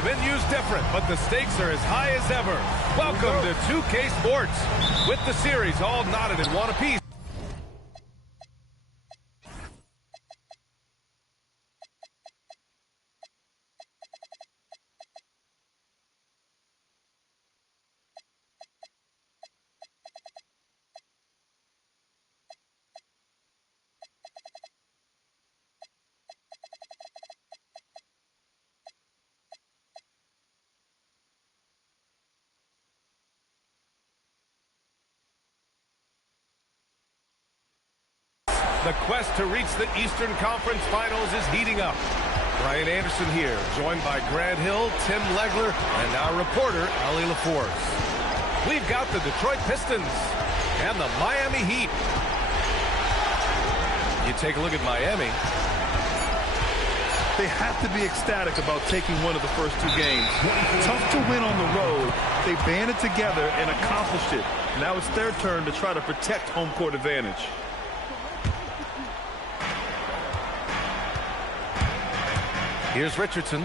the venue's different, but the stakes are as high as ever. Welcome to 2K Sports. With the series all knotted in one apiece. The quest to reach the Eastern Conference Finals is heating up. Brian Anderson here, joined by Grant Hill, Tim Legler, and our reporter, Ellie LaForce. We've got the Detroit Pistons and the Miami Heat. You take a look at Miami. They have to be ecstatic about taking one of the first two games. Tough to win on the road. They banded together and accomplished it. Now it's their turn to try to protect home court advantage. Here's Richardson.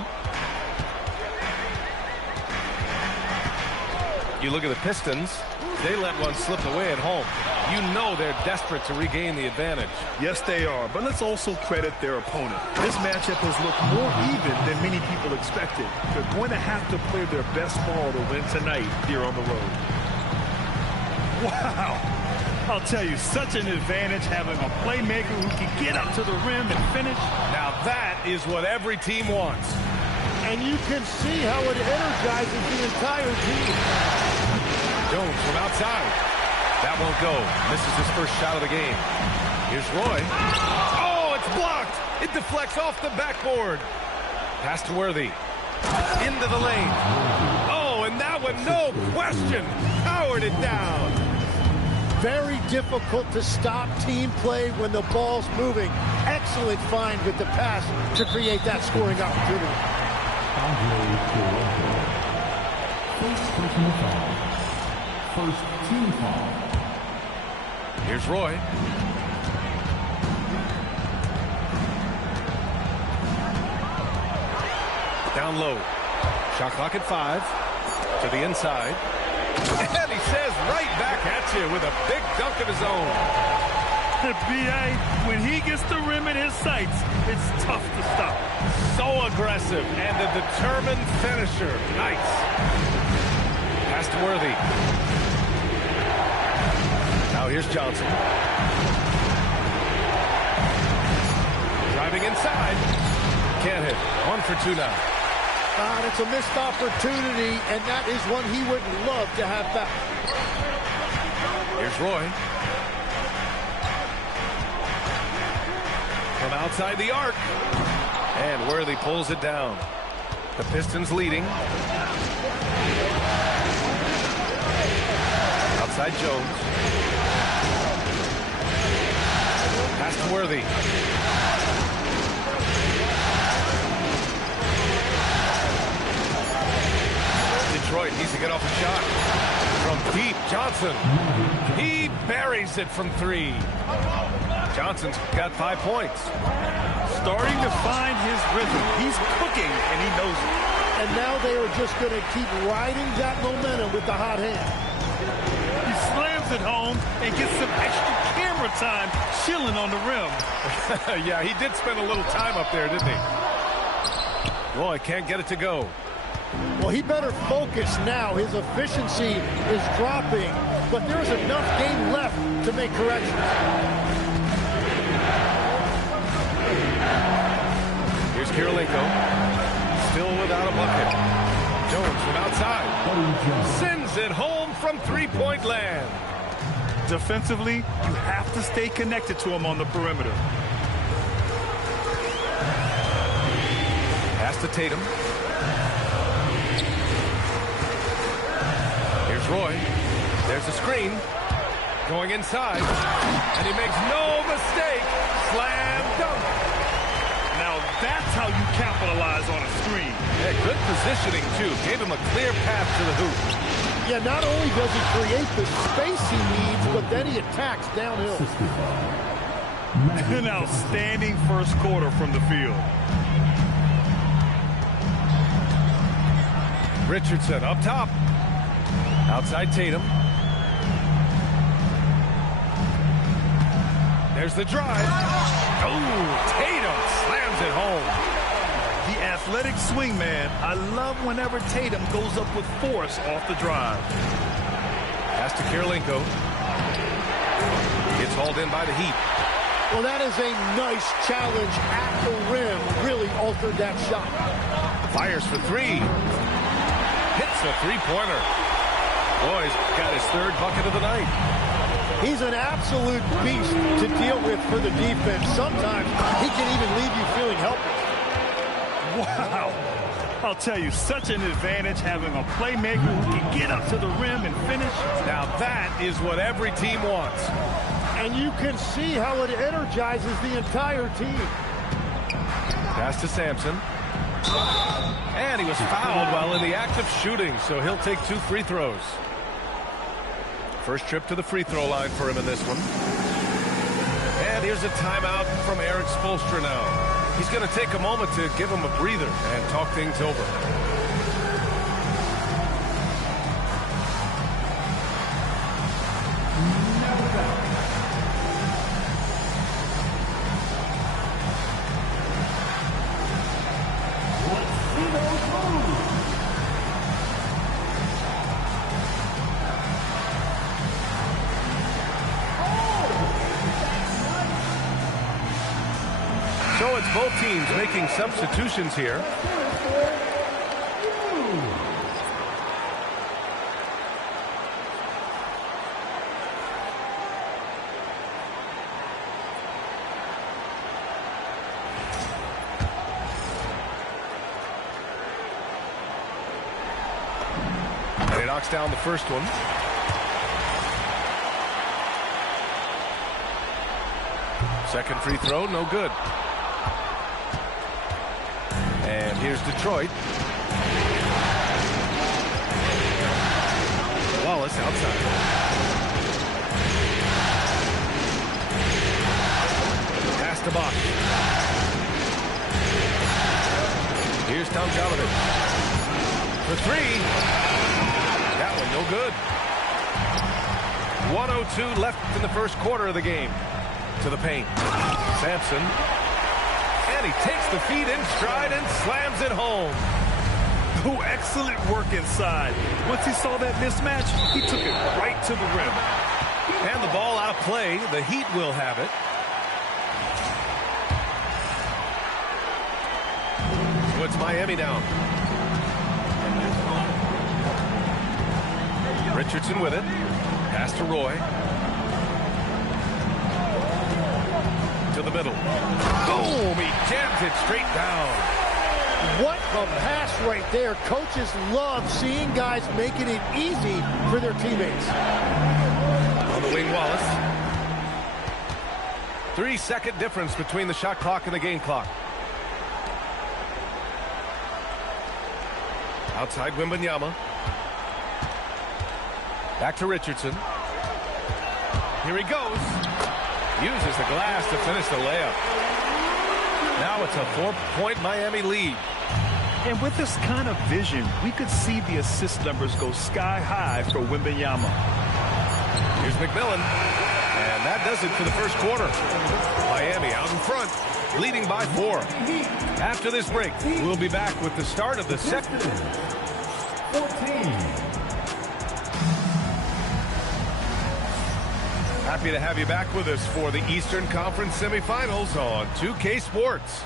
You look at the Pistons, they let one slip away at home. You know they're desperate to regain the advantage. Yes, they are, but let's also credit their opponent. This matchup has looked more even than many people expected. They're going to have to play their best ball to win tonight here on the road. Wow! I'll tell you, such an advantage having a playmaker who can get up to the rim and finish. Now that is what every team wants. And you can see how it energizes the entire team. Jones from outside. That won't go. Misses his first shot of the game. Here's Roy. Oh, it's blocked. It deflects off the backboard. Pass to Worthy. Into the lane. Oh, and that one, no question, powered it down. Very difficult to stop team play when the ball's moving. Excellent find with the pass to create that scoring opportunity. First personal foul. First team foul. Here's Roy. Down low. Shot clock at 5. To the inside. And he says right back at you with a big dunk of his own. B.A., when he gets the rim in his sights, it's tough to stop. So aggressive and a determined finisher. Nice. Pass to Worthy. Now here's Johnson. Driving inside. Can't hit. 1 for 2 now. It's a missed opportunity, and that is one he would love to have back. Here's Roy. From outside the arc. And Worthy pulls it down. The Pistons leading. Outside Jones. Pass to Worthy. Detroit needs to get off a shot. From deep, Johnson. He buries it from 3. Johnson's got 5 points. Starting to find his rhythm. He's cooking, and he knows it. And now they are just going to keep riding that momentum with the hot hand. He slams it home and gets some extra camera time chilling on the rim. Yeah, he did spend a little time up there, didn't he? Roy can't get it to go. Well, he better focus now. His efficiency is dropping, but there's enough game left to make corrections. Here's Kirilenko. Still without a bucket. Jones from outside. Sends it home from three-point land. Defensively, you have to stay connected to him on the perimeter. Pass to Tatum. Here's Roy. There's a screen. Going inside. And he makes no mistake. Slam dunk. Now that's how you capitalize on a screen. Yeah, good positioning, too. Gave him a clear path to the hoop. Yeah, not only does he create the space he needs, but then he attacks downhill. An outstanding first quarter from the field. Richardson up top. Outside Tatum. There's the drive. Oh, Tatum slams it home. The athletic swing man. I love whenever Tatum goes up with force off the drive. Pass to Kirilenko. Gets hauled in by the Heat. Well, that is a nice challenge at the rim. Really altered that shot. Fires for three. Hits a three-pointer. Boy's got his third bucket of the night. He's an absolute beast to deal with for the defense. Sometimes he can even leave you feeling helpless. Wow. I'll tell you, such an advantage having a playmaker who can get up to the rim and finish. Now that is what every team wants. And you can see how it energizes the entire team. Pass to Sampson. And he was fouled while in the act of shooting, so he'll take 2 free throws. First trip to the free throw line for him in this one. And here's a timeout from Erik Spoelstra now. He's going to take a moment to give him a breather and talk things over. So it's both teams making substitutions here. And he knocks down the first one. Second free throw, no good. And here's Detroit. Wallace outside. Pass to Bosch. Here's Tomjanovich. For three. That one no good. 1:02 left in the first quarter of the game. To the paint. Sampson. And he takes the feed in stride and slams it home. Oh, excellent work inside. Once he saw that mismatch, he took it right to the rim. And the ball out of play. The Heat will have it. So it's Miami now. Richardson with it. Pass to Roy. To the middle. Boom! He jams it straight down. What a pass right there. Coaches love seeing guys making it easy for their teammates. On the wing, Wallace. 3-second difference between the shot clock and the game clock. Outside Wembanyama. Back to Richardson. Here he goes. Uses the glass to finish the layup. Now it's a 4-point Miami lead. And with this kind of vision, we could see the assist numbers go sky high for Wembanyama. Here's McMillan. And that does it for the first quarter. Miami out in front, leading by 4. After this break, we'll be back with the start of the second. 14. Happy to have you back with us for the Eastern Conference semifinals on 2K Sports.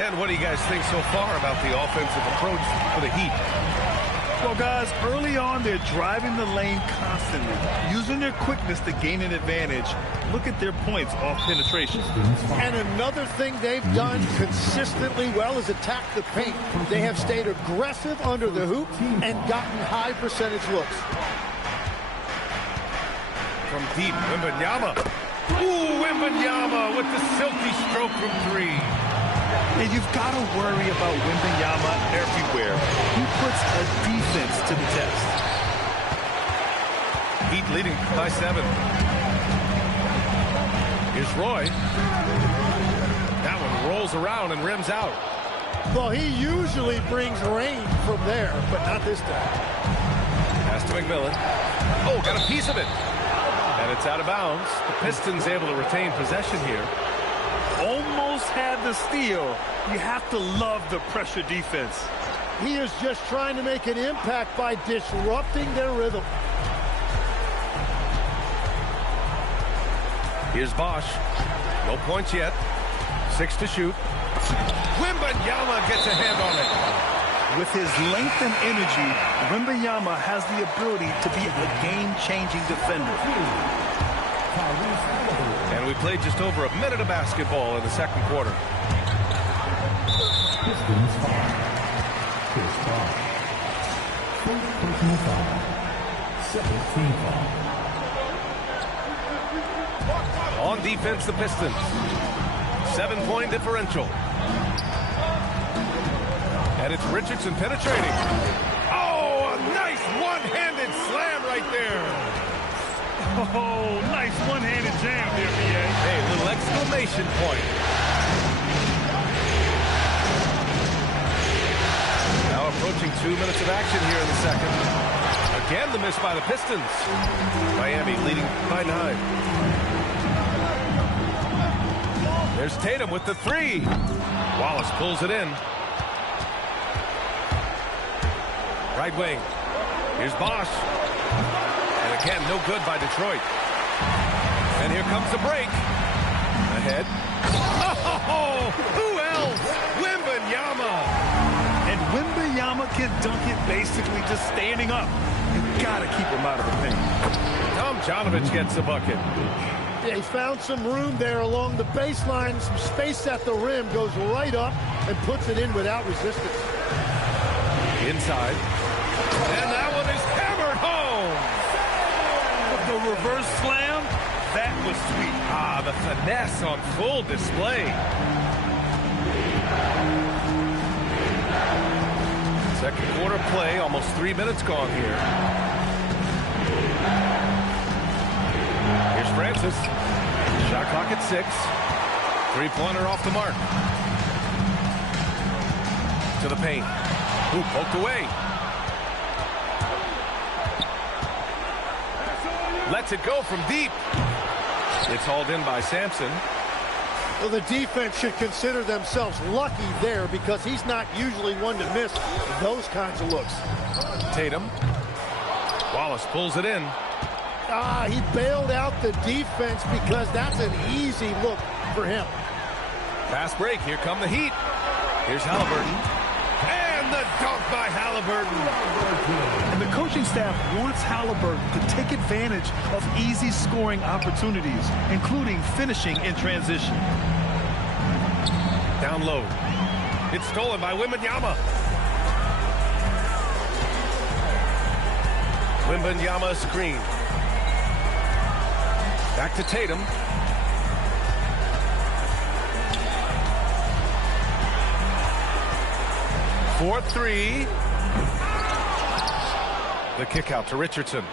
And what do you guys think so far about the offensive approach for the Heat? Well, guys, early on, they're driving the lane constantly, using their quickness to gain an advantage. Look at their points off penetration. And another thing they've done consistently well is attack the paint. They have stayed aggressive under the hoop and gotten high percentage looks. From deep, Wembanyama. Ooh, Wembanyama with the silky stroke from 3. And you've got to worry about Wembanyama everywhere. He puts a defense to the test. Heat leading by 7. Here's Roy. That one rolls around and rims out. Well, he usually brings rain from there, but not this time. Pass to McMillan. Oh, got a piece of it. And it's out of bounds. The Pistons able to retain possession here. Almost had the steal. You have to love the pressure defense. He is just trying to make an impact by disrupting their rhythm. Here's Bosch. No points yet. 6 to shoot. Wembanyama gets a hand on it. With his length and energy, Wembanyama has the ability to be a game-changing defender. And we played just over a minute of basketball in the second quarter. Pistons foul. Chris Bosh. First personal foul. Second team foul. On defense, the Pistons. 7-point differential. And it's Richardson penetrating. Oh, a nice one-handed slam right there. Oh, nice one-handed jam there, B.A. Hey, a little exclamation point. Now approaching 2 minutes of action here in the second. Again, the miss by the Pistons. Miami leading by 9. There's Tatum with the 3. Wallace pulls it in. Right wing. Here's Bosch. And again, no good by Detroit. And here comes the break. Ahead. Oh, who else? Wembanyama. And Wembanyama can dunk it basically just standing up. You gotta keep him out of the paint. Tomjanovich gets the bucket. Yeah, he found some room there along the baseline. Some space at the rim. Goes right up and puts it in without resistance. Inside. And that one is hammered home. The reverse slam, that was sweet. Ah, the finesse on full display. Second quarter play, almost 3 minutes gone here. Here's Francis. Shot clock at 6. Three-pointer off the mark. To the paint. Ooh, poked away. Lets it go from deep. It's hauled in by Sampson. Well, the defense should consider themselves lucky there because he's not usually one to miss those kinds of looks. Tatum. Wallace pulls it in. Ah, he bailed out the defense because that's an easy look for him. Fast break. Here come the Heat. Here's Halliburton. And the dunk by Halliburton. And the coaching staff wants Halliburton to take advantage of easy scoring opportunities, including finishing in transition. Down low. It's stolen by Wembanyama. Wembanyama screen. Back to Tatum. For 3. The kick out to Richardson.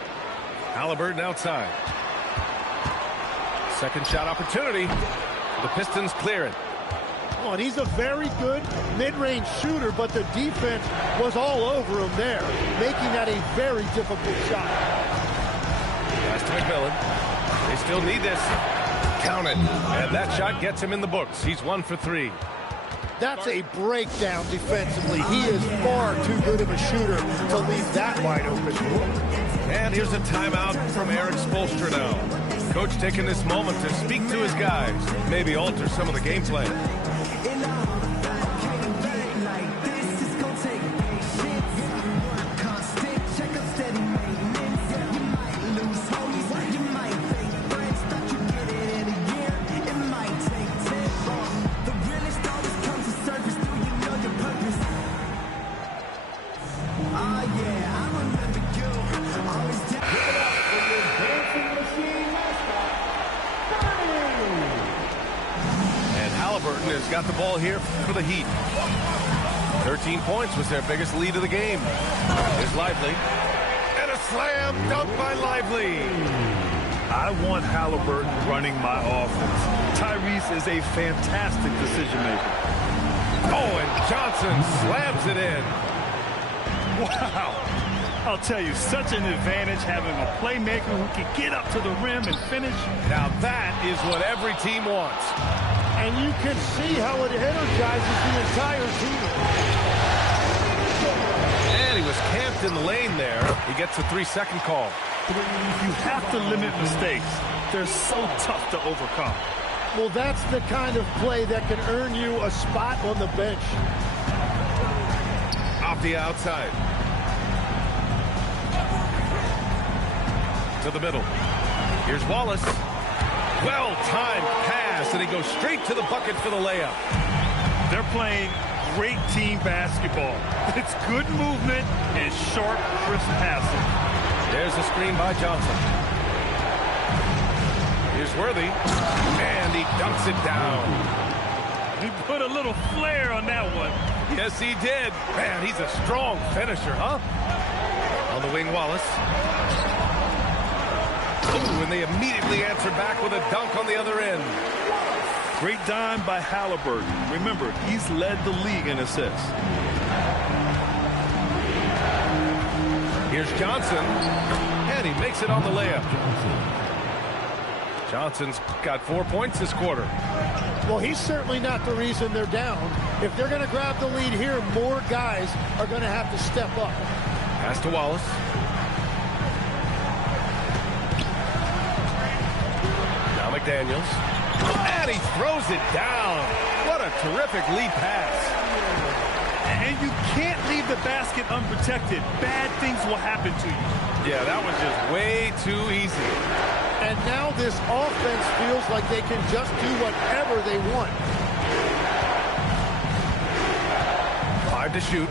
Halliburton outside. Second shot opportunity. The Pistons clear it. Oh, and he's a very good mid-range shooter, but the defense was all over him there, making that a very difficult shot. Pass to McMillan. They still need this. Count it. And that shot gets him in the books. He's 1 for 3. That's a breakdown defensively. He is far too good of a shooter to leave that wide open. And here's a timeout from Eric Spoelstra now. Coach taking this moment to speak to his guys, maybe alter some of the game plan. Halliburton has got the ball here for the Heat. 13 points was their biggest lead of the game. Here's Lively. And a slam dunk by Lively. I want Halliburton running my offense. Tyrese is a fantastic decision maker. Oh, and Johnson slams it in. Wow. I'll tell you, such an advantage having a playmaker who can get up to the rim and finish. Now that is what every team wants. And you can see how it energizes the entire team. And he was camped in the lane there. He gets a 3-second call. You have to limit mistakes. They're so tough to overcome. Well, that's the kind of play that can earn you a spot on the bench. Off the outside. To the middle. Here's Wallace. Well-timed pass, and he goes straight to the bucket for the layup. They're playing great team basketball. It's good movement and sharp, crisp passing. There's a screen by Johnson. Here's Worthy, and he dunks it down. He put a little flair on that one. Yes, he did. Man, he's a strong finisher, huh? On the wing, Wallace. Ooh, and they immediately answered back with a dunk on the other end. Great dime by Halliburton. Remember, he's led the league in assists. Here's Johnson, and he makes it on the layup. Johnson's got 4 points this quarter. Well, he's certainly not the reason they're down. If they're going to grab the lead here, more guys are going to have to step up. Pass to Wallace. Now McDaniels. And he throws it down. What a terrific lead pass. And you can't leave the basket unprotected. Bad things will happen to you. Yeah, that was just way too easy. And now this offense feels like they can just do whatever they want. 5 to shoot.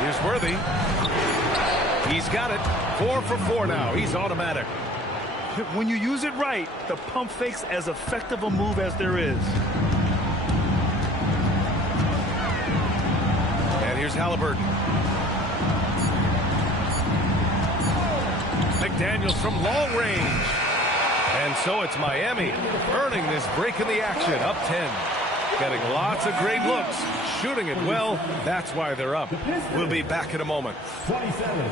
Here's Worthy. He's got it. 4 for 4 now. He's automatic. When you use it right, the pump fake's as effective a move as there is. And here's Halliburton. McDaniels from long range. And so it's Miami earning this break in the action, up 10. Getting lots of great looks, shooting it well. That's why they're up. We'll be back in a moment. 27.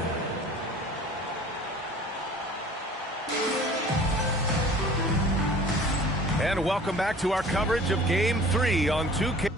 And welcome back to our coverage of Game 3 on 2K.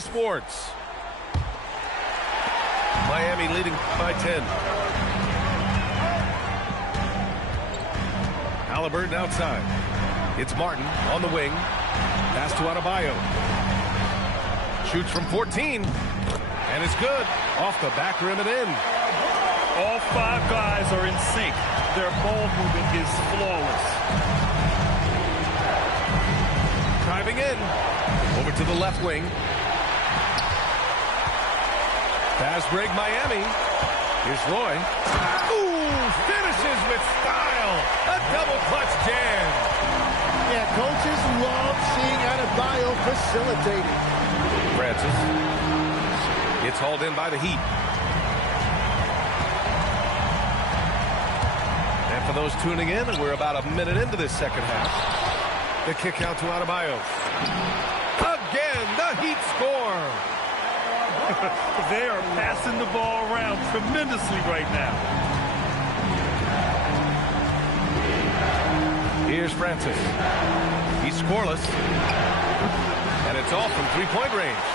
Sports. Miami leading by 10. Halliburton outside. It's Martin on the wing. Pass to Adebayo. Shoots from 14. And it's good. Off the back rim and in. All 5 guys are in sync. Their ball movement is flawless. Driving in. Over to the left wing. Pass break Miami. Here's Roy. Ooh, finishes with style. A double clutch jam. Yeah, coaches love seeing Adebayo facilitating. Francis. It's hauled in by the Heat. And for those tuning in, we're about a minute into this second half. The kick out to Adebayo. Again, the Heat score. They are passing the ball around tremendously right now. Here's Francis. He's scoreless. And it's all from three-point range.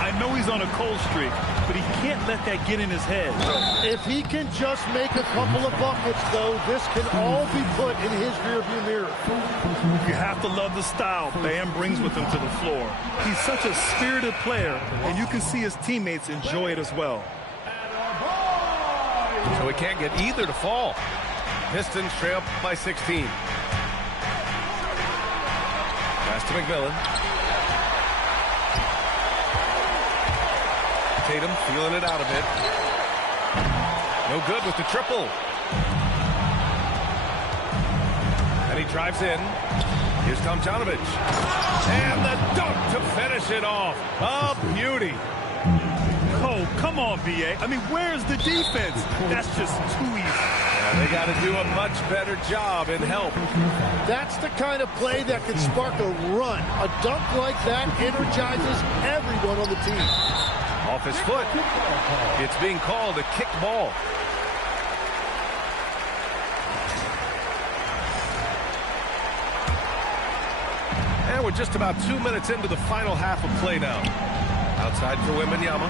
I I know he's on a cold streak, but he can't let that get in his head. If he can just make a couple of buckets, though, this can all be put in his rearview mirror. You have to love the style Bam brings with him to the floor. He's such a spirited player, and you can see his teammates enjoy it as well. So he can't get either to fall. Pistons trail by 16. Pass to McMillan. Tatum feeling it out a bit. No good with the triple. And he drives in. Here's Tomjanovich. And the dunk to finish it off. A beauty. Oh, come on, B.A. I mean, where's the defense? That's just too easy. Yeah, they got to do a much better job in help. That's the kind of play that can spark a run. A dunk like that energizes everyone on the team. Off his foot. It's being called a kicked ball. And we're just about 2 minutes into the final half of play now. Outside for Wembanyama.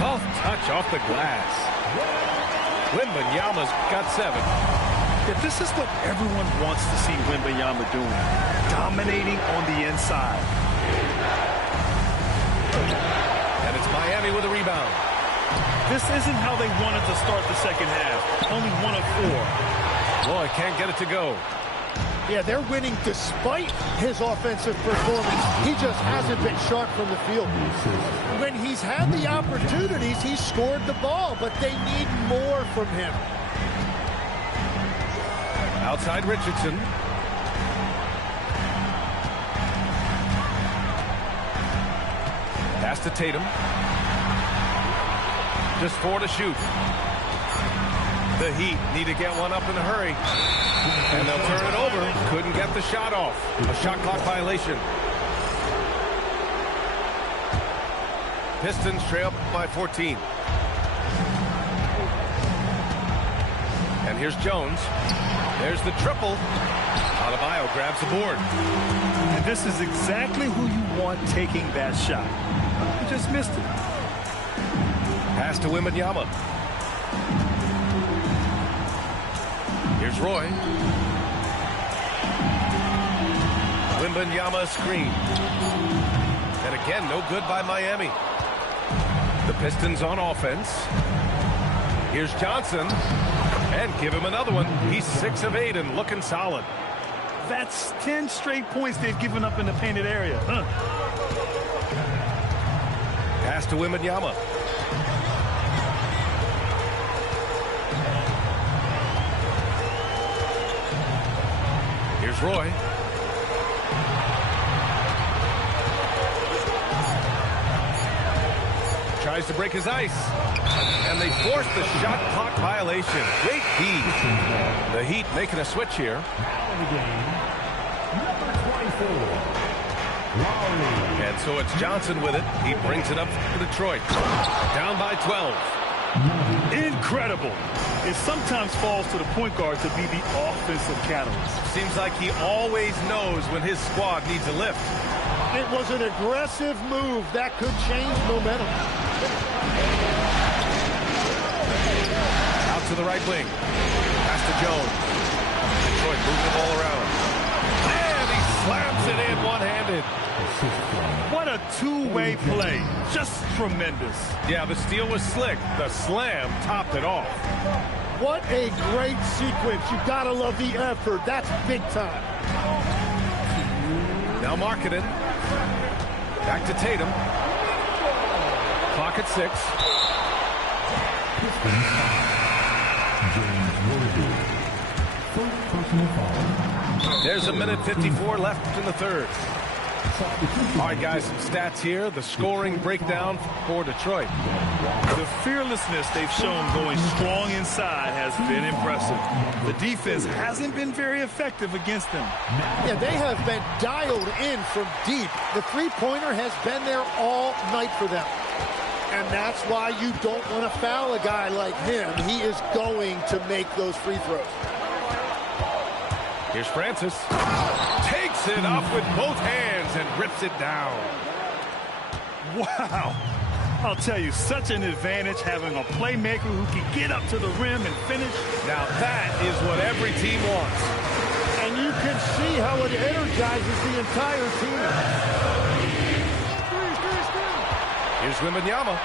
Soft touch off the glass. Wembanyama's got 7. If this is what everyone wants to see Wembanyama doing, dominating on the inside. And it's Miami with a rebound. This isn't how they wanted to start the second half. Only 1 of 4. Boy, can't get it to go. Yeah, they're winning despite his offensive performance. He just hasn't been sharp from the field. When he's had the opportunities, he's scored the ball, but they need more from him. Outside Richardson. Pass to Tatum. Just 4 to shoot. The Heat need to get one up in a hurry. And they'll turn it over. Couldn't get the shot off. A shot clock violation. Pistons trail by 14. And here's Jones. There's the triple. Adebayo grabs the board. And this is exactly who you want taking that shot. He just missed it. Pass to Wembanyama. Here's Roy. Wembanyama screen. And again, no good by Miami. The Pistons on offense. Here's Johnson. And give him another one. He's 6 of 8 and looking solid. That's 10 straight points they've given up in the painted area. Pass to Wembanyama. Here's Roy. Tries to break his ice. And they force the shot clock violation. Great D. The Heat making a switch here. And so it's Johnson with it. He brings it up for Detroit. Down by 12. Incredible. It sometimes falls to the point guard to be the offensive catalyst. Seems like he always knows when his squad needs a lift. It was an aggressive move that could change momentum. Out to the right wing. Pass to Jones. Detroit moving the ball around. And he slams it in one-handed. What a two-way play. Just tremendous. Yeah, the steal was slick. The slam topped it off. What a great sequence. You gotta love the effort. That's big time. Now Markkanen. Back to Tatum. Clock at 6. There's 1:54 left in the third. All right, guys, some stats here. The scoring breakdown for Detroit. The fearlessness they've shown going strong inside has been impressive. The defense hasn't been very effective against them. Yeah, they have been dialed in from deep. The three-pointer has been there all night for them. And that's why you don't want to foul a guy like him. He is going to make those free throws. Here's Francis. Takes it up with both hands and rips it down. Wow. I'll tell you, such an advantage having a playmaker who can get up to the rim and finish. Now that is what every team wants. And you can see how it energizes the entire team. Here's Wembanyama.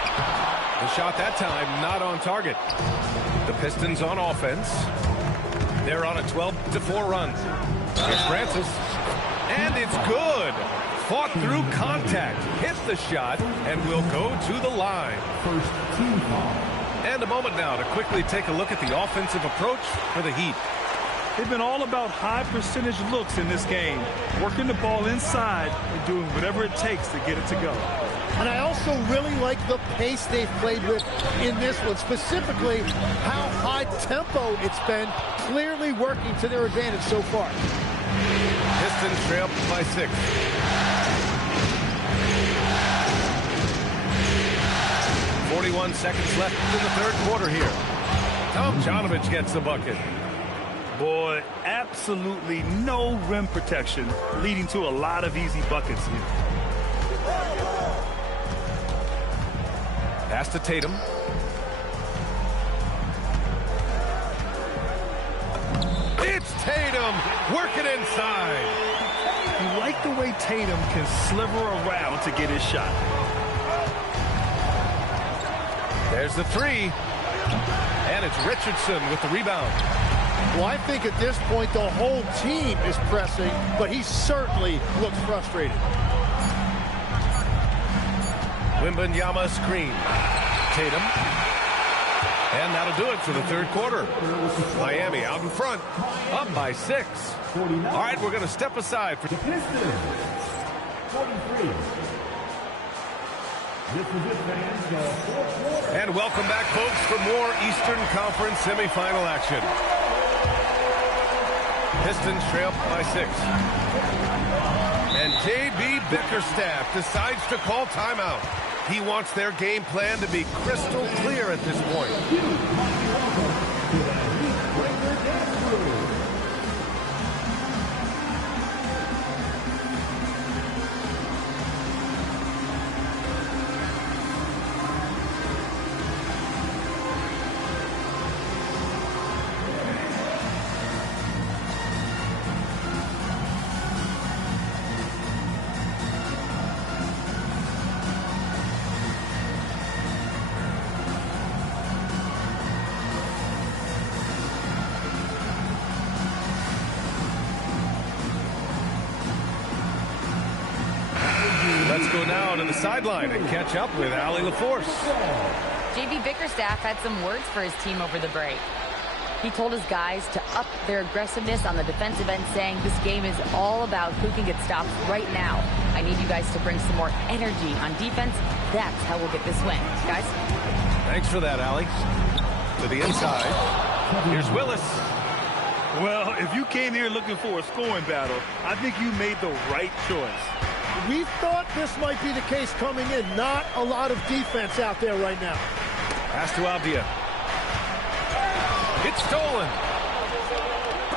The shot that time not on target. The Pistons on offense. They're on a 12-4 run. Here's Francis. And it's good. Fought through contact, hit the shot, and will go to the line. First team foul. And a moment now to quickly take a look at the offensive approach for the Heat. They've been all about high percentage looks in this game, working the ball inside and doing whatever it takes to get it to go. And I also really like the pace they've played with in this one, specifically how high tempo it's been, clearly working to their advantage so far. Pistons trail by 6. .41 seconds left in the third quarter here. Tomjanovich gets the bucket. Boy, absolutely no rim protection, leading to a lot of easy buckets here. Pass to Tatum. It's Tatum working inside. You like the way Tatum can sliver around to get his shot. There's the three. And it's Richardson with the rebound. Well, I think at this point the whole team is pressing, but he certainly looks frustrated. Wembanyama screen. Tatum. And that'll do it for the third quarter. Miami out in front, up by 6. All right, we're going to step aside for The Pistons. 43. This is it, fans. The fourth quarter. And welcome back, folks, for more Eastern Conference semifinal action. Pistons trail by 6. And J.B. Bickerstaff decides to call timeout. He wants their game plan to be crystal clear at this point. Let's go now to the sideline and catch up with Allie LaForce. J.B. Bickerstaff had some words for his team over the break. He told his guys to up their aggressiveness on the defensive end, saying this game is all about who can get stops right now. I need you guys to bring some more energy on defense. That's how we'll get this win. Guys? Thanks for that, Allie. To the inside. Here's Willis. Well, if you came here looking for a scoring battle, I think you made the right choice. We thought this might be the case coming in. Not a lot of defense out there right now. Pass to Avdia. It's stolen.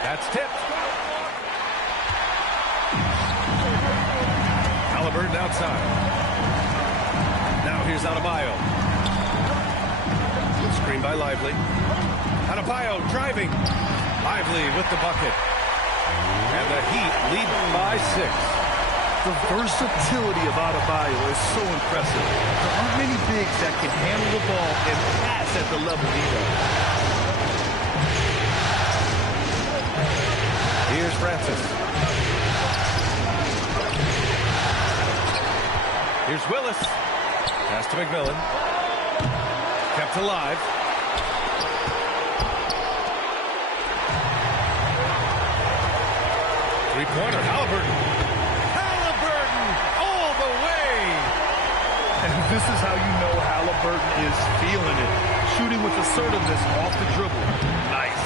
That's tipped. Halliburton outside. Now here's Adebayo. Screen by Lively. Adebayo driving. Lively with the bucket. And the Heat lead by 6. The versatility of Adebayo is so impressive. There aren't many bigs that can handle the ball and pass at the level he does. Here's Francis. Here's Willis. Pass to McMillan. Kept alive. Three-pointer, Halliburton. This is how you know Halliburton is feeling it. Shooting with assertiveness off the dribble. Nice.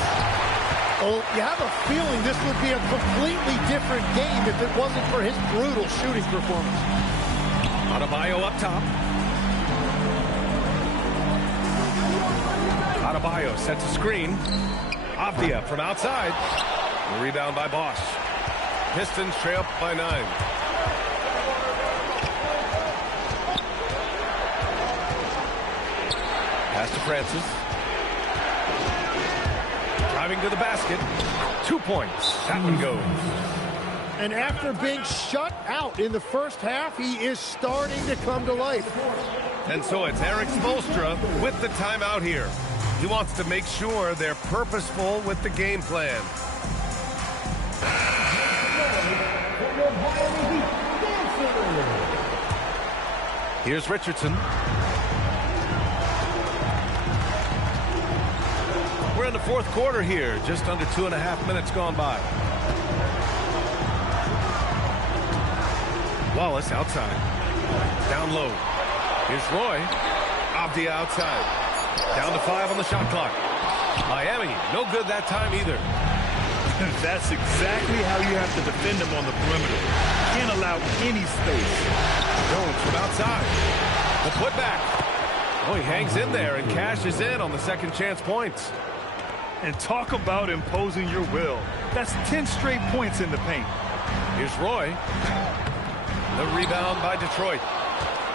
Oh, you have a feeling this would be a completely different game if it wasn't for his brutal shooting performance. Adebayo up top. Adebayo sets a screen. Avdia from outside. The rebound by Bosch. Pistons trail by 9. Francis. Driving to the basket. 2 points. That one goes. And after being shut out in the first half, he is starting to come to life. And so it's Erik Spoelstra with the timeout here. He wants to make sure they're purposeful with the game plan. Here's Richardson. We're in the fourth quarter here, just under 2.5 minutes gone by. Wallace outside. Down low. Here's Roy. Off the outside. Down to 5 on the shot clock. Miami, no good that time either. That's exactly how you have to defend him on the perimeter. Can't allow any space. Jones from outside. The putback. Oh, he hangs in there and cashes in on the second chance points. And talk about imposing your will. That's 10 straight points in the paint. Here's Roy. The rebound by Detroit.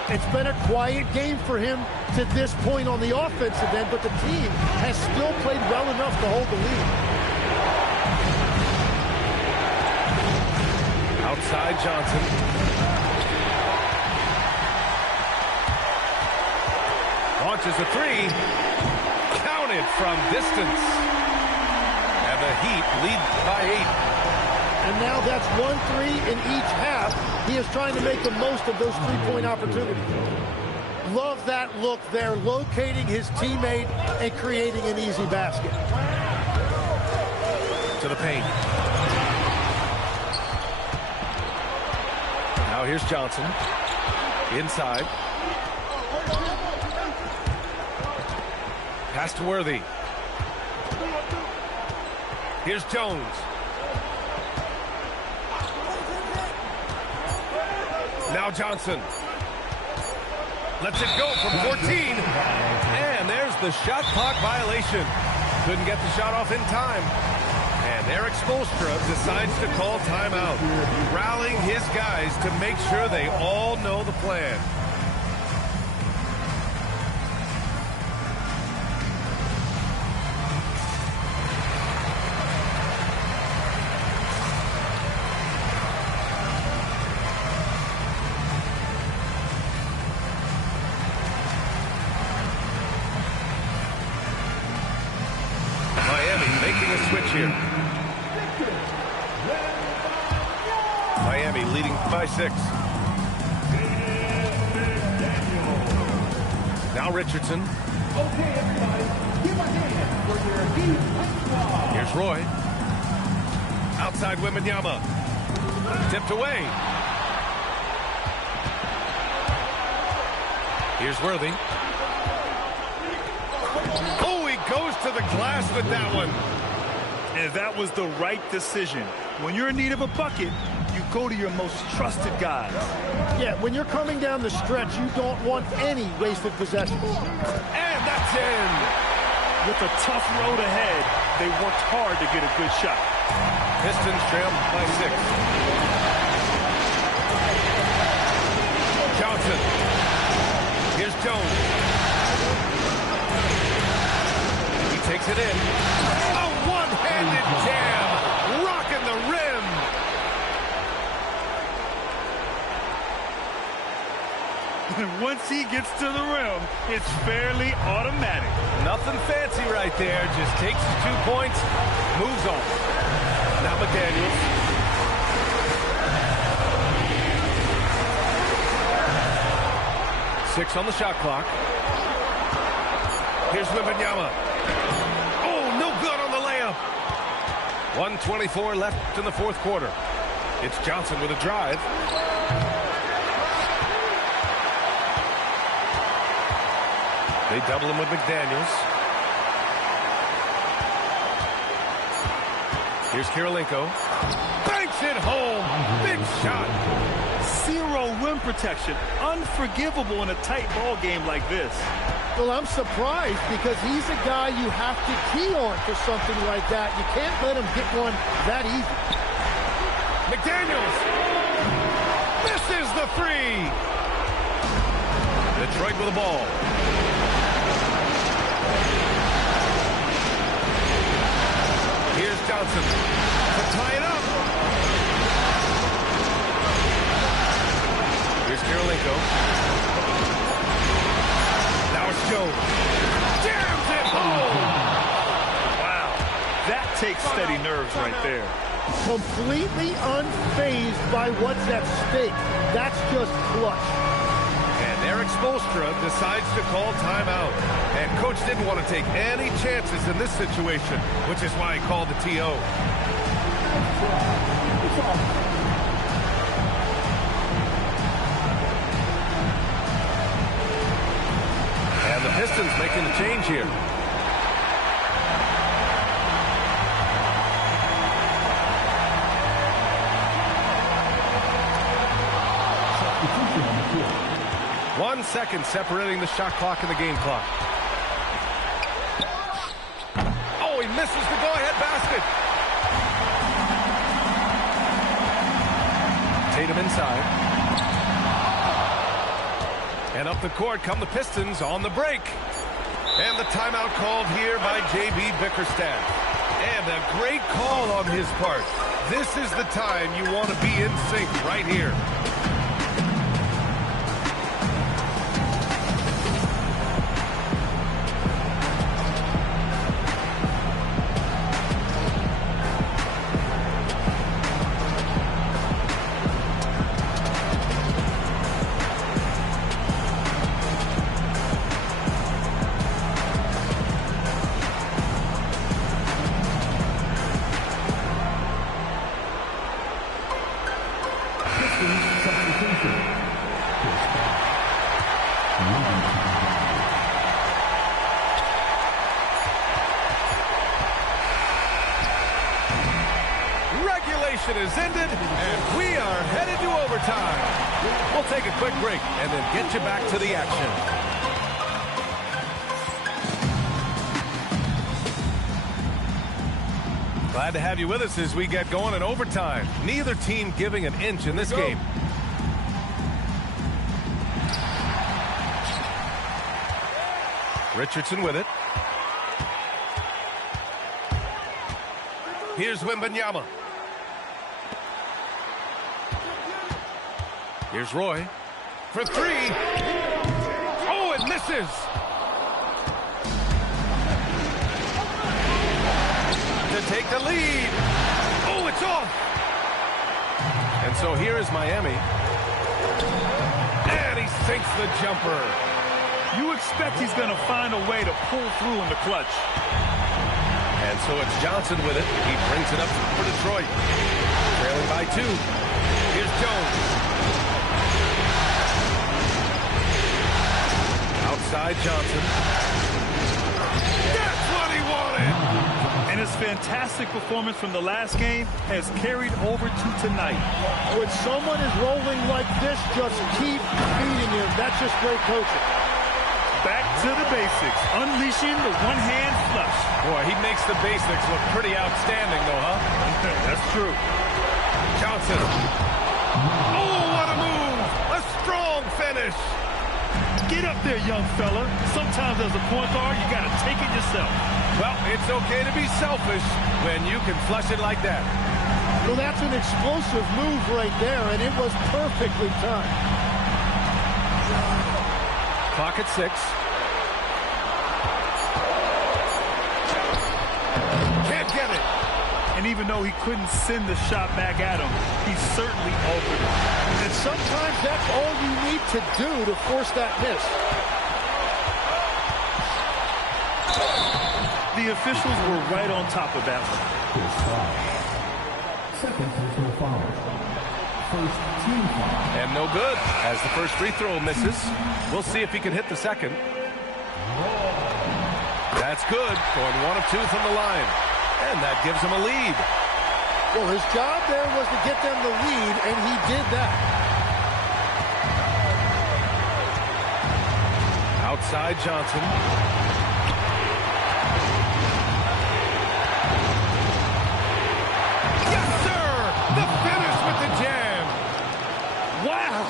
It's been a quiet game for him to this point on the offensive end, but the team has still played well enough to hold the lead. Outside Johnson. Launches a three. Counted from distance. And the Heat lead by 8. And now that's 1-3 in each half. He is trying to make the most of those three-point opportunities. Love that look there, locating his teammate and creating an easy basket. To the paint. Now here's Johnson. Inside. Pass to Worthy. Here's Jones. Now Johnson. Lets it go from 14. And there's the shot clock violation. Couldn't get the shot off in time. And Erik Spoelstra decides to call timeout, rallying his guys to make sure they all know the plan. Here. Miami leading by 6. Now Richardson. Okay, everybody, give a hand for your Heat squad. Here's Roy. Outside Wembanyama. Tipped away. Here's Worthy. Oh, he goes to the glass with that one. And that was the right decision. When you're in need of a bucket, you go to your most trusted guys. Yeah, when you're coming down the stretch, you don't want any wasted possessions. And that's in. With a tough road ahead, they worked hard to get a good shot. Pistons trail by 6. Johnson. Here's Jones. He takes it in. A one-handed jam. Rocking the rim. And once he gets to the rim, it's fairly automatic. Nothing fancy right there. Just takes the 2 points, moves on. Now McDaniels. Six on the shot clock. Here's Wembanyama. Oh, no good on the layup. 1:24 left in the fourth quarter. It's Johnson with a drive. They double him with McDaniels. Here's Kirilenko. Banks it home. Big shot. Zero rim protection. Unforgivable in a tight ball game like this. Well, I'm surprised because he's a guy you have to key on for something like that. You can't let him get one that easy. McDaniels. Misses the three. Detroit with the ball. Johnson to tie it up. Here's Kirilenko. Now it's Jones. Jams it home. Wow. That takes steady nerves right there. Completely unfazed by what's at stake. That's just clutch. And Erik Spoelstra decides to call timeout. And coach didn't want to take any chances in this situation, which is why he called the TO. And the Pistons making a change here. Substitution. 1 second separating the shot clock and the game clock. Oh, he misses the go-ahead basket. Tatum inside. And up the court come the Pistons on the break. And the timeout called here by J.B. Bickerstaff. And a great call on his part. This is the time you want to be in sync right here. Regulation is ended, and we are headed to overtime. We'll take a quick break and then get you back to the action. Glad to have you with us as we get going in overtime. Neither team giving an inch in this game. Richardson with it. Here's Wembanyama. Here's Roy for three. Oh, it misses. To take the lead. Oh, it's off. And so here is Miami. And he sinks the jumper. You expect he's going to find a way to pull through in the clutch. And so it's Johnson with it. He brings it up for Detroit. Trailing by 2. Here's Jones. Outside Johnson. That's what he wanted. And his fantastic performance from the last game has carried over to tonight. When someone is rolling like this, just keep feeding him. That's just great coaching. Back to the basics, unleashing the one-hand flush. Boy, he makes the basics look pretty outstanding, though, huh? That's true. Johnson. Oh, what a move! A strong finish. Get up there, young fella. Sometimes as a point guard, you got to take it yourself. Well, it's okay to be selfish when you can flush it like that. Well, that's an explosive move right there, and it was perfectly timed. Clock at 6. Can't get it. And even though he couldn't send the shot back at him, he certainly altered it. And sometimes that's all you need to do to force that miss. The officials were right on top of that one. Second personal foul. First team foul. And no good, as the first free throw misses. We'll see if he can hit the second. That's good, going 1 of 2 from the line. And that gives him a lead. Well, his job there was to get them the lead, and he did that. Outside Johnson. Yes, sir! The finish with the jam. Wow!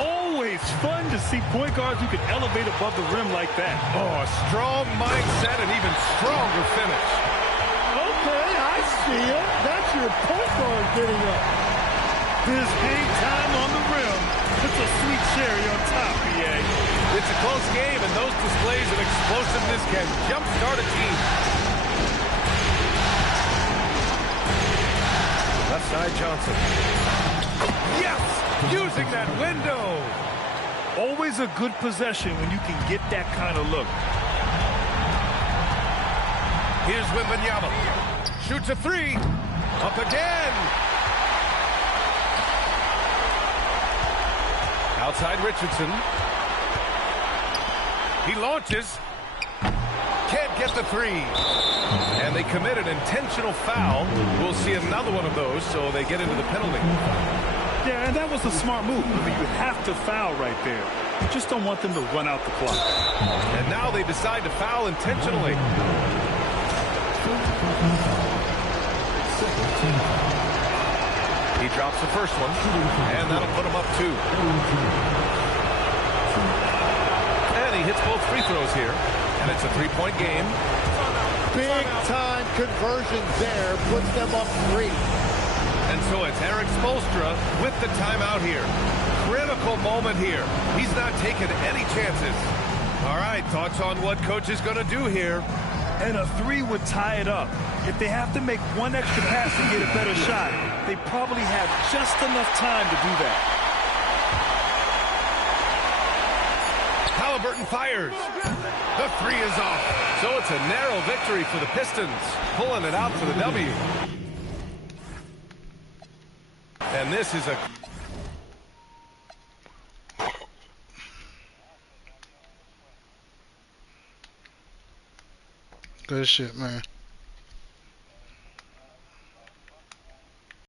Always fun to see point guards who can elevate above the rim like that. Oh, a strong mindset and even stronger finish. Okay, I see ya. That's your point guard getting up. His hang time on the rim puts a sweet cherry on top, BA. It's a close game, and those displays of explosiveness can jumpstart a team. Left side, Johnson. Yes! Using that window! Always a good possession when you can get that kind of look. Here's Wembanyama. Shoots a three. Up again. Outside Richardson. He launches. Can't get the three. And they commit an intentional foul. We'll see another one of those, so they get into the penalty. Yeah, and that was a smart move. I mean, you have to foul right there. You just don't want them to run out the clock. And now they decide to foul intentionally. He drops the first one, and that'll put him up 2. And he hits both free throws here, and it's a 3-point game. Big-time conversion there puts them up 3. And so it's Eric Spoelstra with the timeout here. Critical moment here. He's not taking any chances. All right, thoughts on what coach is going to do here? And a 3 would tie it up. If they have to make one extra pass to get a better shot, they probably have just enough time to do that. Halliburton fires. The 3 is off. So it's a narrow victory for the Pistons, pulling it out for the W. And this is a... Good shit, man.